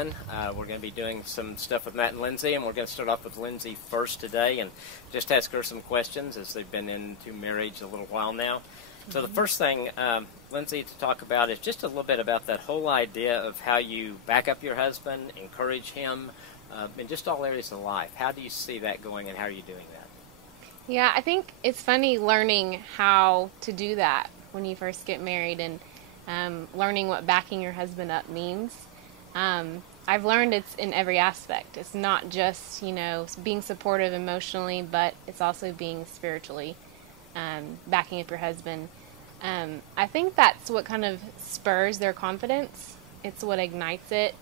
in. We're going to be doing some stuff with Matt and Lindsay, and we're going to start off with Lindsay first today and just ask her some questions as they've been into marriage a little while now. So the first thing, Lindsay, to talk about is just a little bit about that whole idea of how you back up your husband, encourage him, in just all areas of life. How do you see that going, and how are you doing that? Yeah, I think it's funny learning how to do that when you first get married, and learning what backing your husband up means. I've learned it's in every aspect. It's not just, being supportive emotionally, but it's also being spiritually, backing up your husband. I think that's what kind of spurs their confidence. It's what ignites it,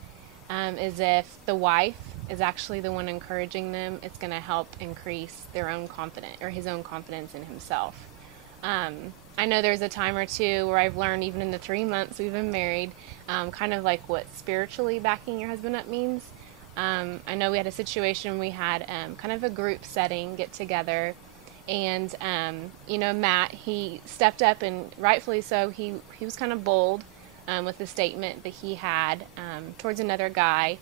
is if the wife is actually the one encouraging them, it's going to help increase their own confidence, or his own confidence in himself. I know there's a time or two where I've learned, even in the 3 months we've been married, kind of like what spiritually backing your husband up means. I know we had a situation, we had kind of a group setting, get together, and Matt, he stepped up, and rightfully so, he was kind of bold with the statement that he had towards another guy,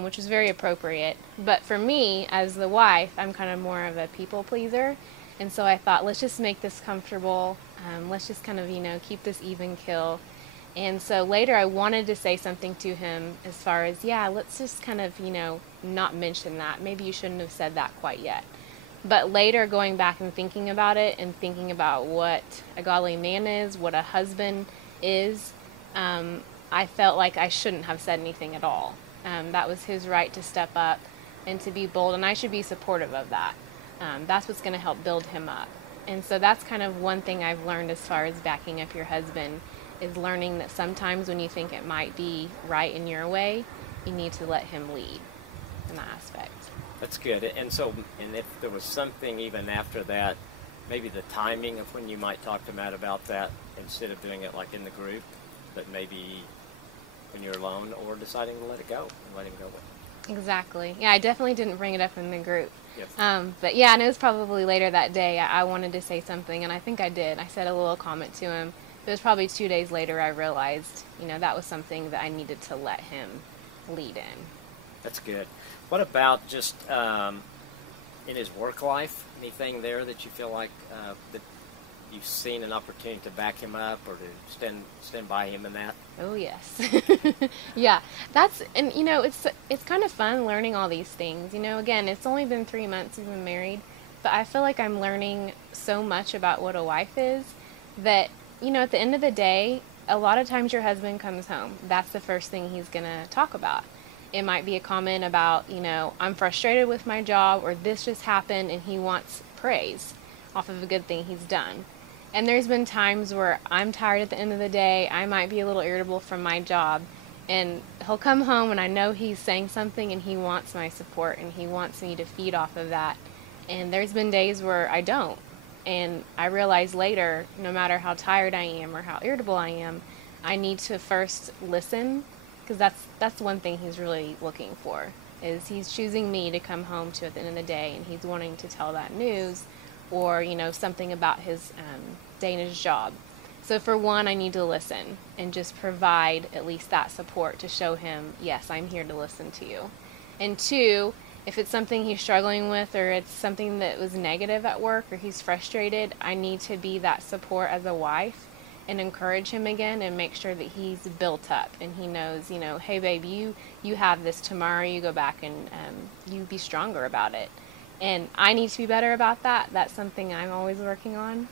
which was very appropriate. But for me, as the wife, I'm kind of more of a people pleaser. And so I thought, let's just make this comfortable. Let's just kind of, keep this even kill. And so later I wanted to say something to him as far as, let's just kind of, not mention that. Maybe you shouldn't have said that quite yet. But later, going back and thinking about it, and thinking about what a godly man is, what a husband is, I felt like I shouldn't have said anything at all. That was his right to step up and to be bold, and I should be supportive of that. That's what's going to help build him up. And so that's kind of one thing I've learned as far as backing up your husband, is learning that sometimes when you think it might be right in your way, you need to let him lead in that aspect. That's good. And so, and if there was something even after that, maybe the timing of when you might talk to Matt about that, instead of doing it like in the group, but maybe when you're alone, or deciding to let it go and let him go with it. Exactly. Yeah, I definitely didn't bring it up in the group. Yes. But yeah, and it was probably later that day I wanted to say something, and I think I did. I said a little comment to him. It was probably 2 days later I realized, that was something that I needed to let him lead in. That's good. What about just in his work life? Anything there that you feel like that you've seen an opportunity to back him up, or to stand by him in that? Oh yes. Yeah, and it's kind of fun learning all these things. Again, it's only been 3 months we've been married, but I feel like I'm learning so much about what a wife is that, at the end of the day, a lot of times your husband comes home, that's the first thing he's going to talk about. It might be a comment about, I'm frustrated with my job, or this just happened, and he wants praise off of a good thing he's done. And there's been times where I'm tired at the end of the day, I might be a little irritable from my job, and he'll come home and I know he's saying something and he wants my support and he wants me to feed off of that. And there's been days where I don't. And I realize later, no matter how tired I am or how irritable I am, I need to first listen, because that's one thing he's really looking for, is he's choosing me to come home to at the end of the day, and he's wanting to tell that news, or something about his day in his job. So for one, I need to listen and just provide at least that support to show him, yes, I'm here to listen to you. And two, if it's something he's struggling with, or it's something that was negative at work, or he's frustrated, I need to be that support as a wife and encourage him again, and make sure that he's built up and he knows, hey babe, you have this tomorrow, you go back and you be stronger about it. And I need to be better about that. That's something I'm always working on.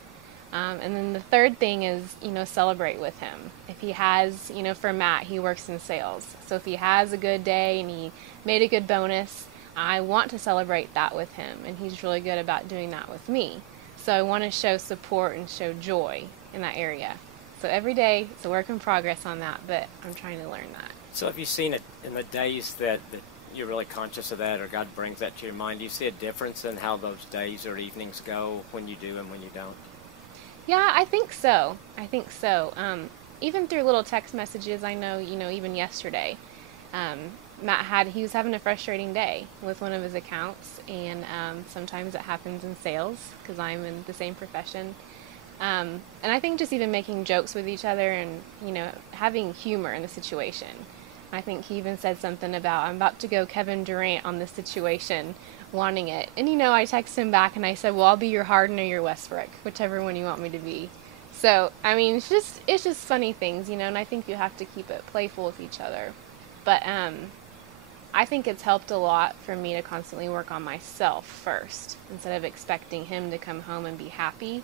And then the third thing is, celebrate with him. If he has, for Matt, he works in sales. So if he has a good day and he made a good bonus, I want to celebrate that with him. And he's really good about doing that with me. So I want to show support and show joy in that area. So every day, it's a work in progress on that, but I'm trying to learn that. So have you seen it in the days that you're really conscious of that, or God brings that to your mind? Do you see a difference in how those days or evenings go when you do and when you don't? Yeah, I think so. Even through little text messages, I know, even yesterday, he was having a frustrating day with one of his accounts, and sometimes it happens in sales because I'm in the same profession. And I think just even making jokes with each other and, having humor in the situation. I think he even said something about, I'm about to go Kevin Durant on this situation, wanting it. And, I texted him back and I said, well, I'll be your Harden or your Westbrook, whichever one you want me to be. So, I mean, it's just funny things, and I think you have to keep it playful with each other. But I think it's helped a lot for me to constantly work on myself first. Instead of expecting him to come home and be happy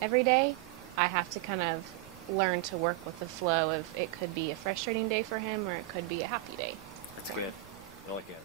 every day, I have to kind of learn to work with the flow of, it could be a frustrating day for him or it could be a happy day. That's good. Really good.